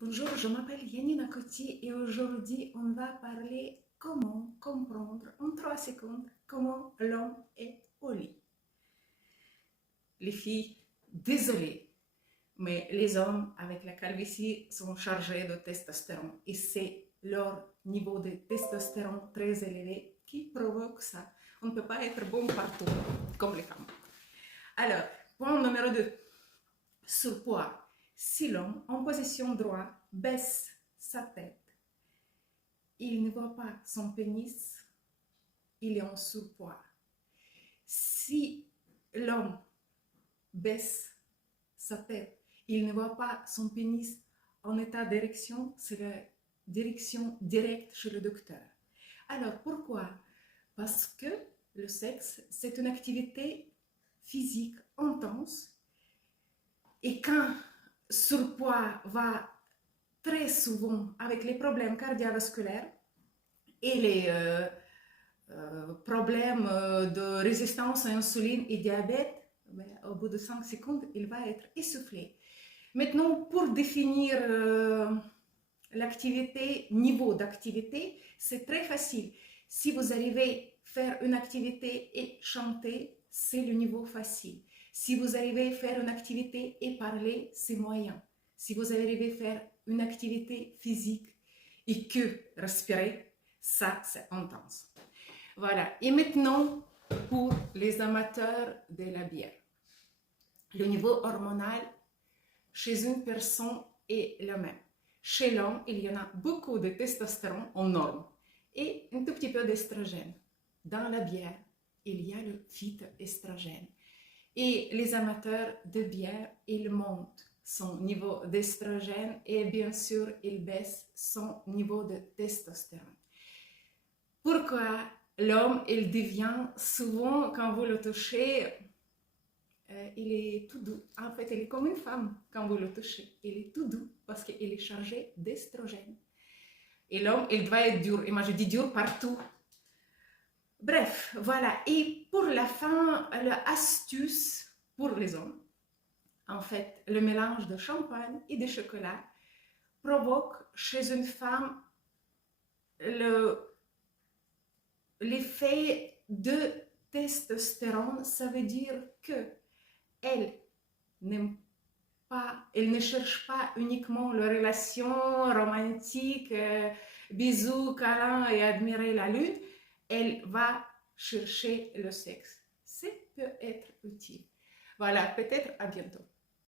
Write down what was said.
Bonjour, je m'appelle Yanina Coty et aujourd'hui on va parler comment comprendre en 3 secondes comment l'homme est au lit. Les filles, désolées, mais les hommes avec la calvitie sont chargés de testostérone et c'est leur niveau de testostérone très élevé qui provoque ça. On ne peut pas être bon partout comme les femmes. Alors, point numéro 2, surpoids. Si l'homme en position droite baisse sa tête, il ne voit pas son pénis, il est en surpoids. Si l'homme baisse sa tête, il ne voit pas son pénis en état d'érection, c'est la direction directe chez le docteur. Alors pourquoi? Parce que le sexe, c'est une activité physique intense et quand surpoids va très souvent avec les problèmes cardiovasculaires et les problèmes de résistance à l'insuline et diabète, au bout de 5 secondes, il va être essoufflé. Maintenant, pour définir l'activité, niveau d'activité, c'est très facile. Si vous arrivez à faire une activité et chanter, c'est le niveau facile. Si vous arrivez à faire une activité et parler, c'est moyen. Si vous arrivez à faire une activité physique et que respirer, ça c'est intense. Voilà. Et maintenant, pour les amateurs de la bière. Le niveau hormonal chez une personne est le même. Chez l'homme, il y en a beaucoup de testostérone en norme et un tout petit peu d'estrogène. Dans la bière, il y a le phytoestrogène. Et les amateurs de bière, ils montent son niveau d'estrogène et bien sûr, ils baissent son niveau de testostérone. Pourquoi l'homme, il devient souvent, quand vous le touchez, il est tout doux. En fait, il est comme une femme quand vous le touchez. Il est tout doux parce qu'il est chargé d'estrogène. Et l'homme, il doit être dur. Et moi, je dis dur partout. Bref, voilà. Et pour la fin, l'astuce pour les hommes, en fait, le mélange de champagne et de chocolat provoque chez une femme l'effet de testostérone. Ça veut dire que elle ne cherche pas uniquement la relation romantique, bisous, câlins et admirer la lune. Elle va chercher le sexe. Ça peut être utile. Voilà, peut-être à bientôt.